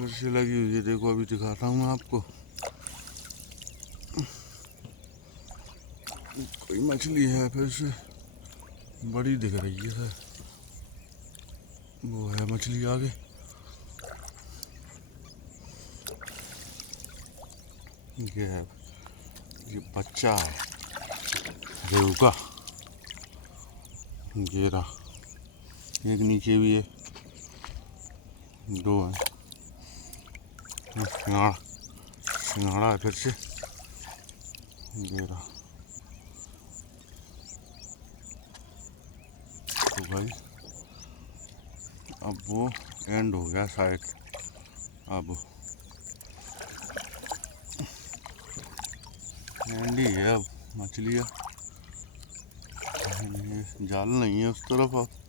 फिर से लगी हुई है, देखो अभी दिखाता हूँ आपको। कोई मछली है फिर से, बड़ी दिख रही है सर, वो है मछली आगे। ये है, ये बच्चा है रेहू का। ये रहा, एक नीचे भी है, दो है। सिंगाड़ा सिंगाड़ा है फिर से। ये रहा। तो भाई अब वो एंड हो गया शायद, अब एंड ही है अब मछलियाँ। जाल नहीं है उस तरफ अब।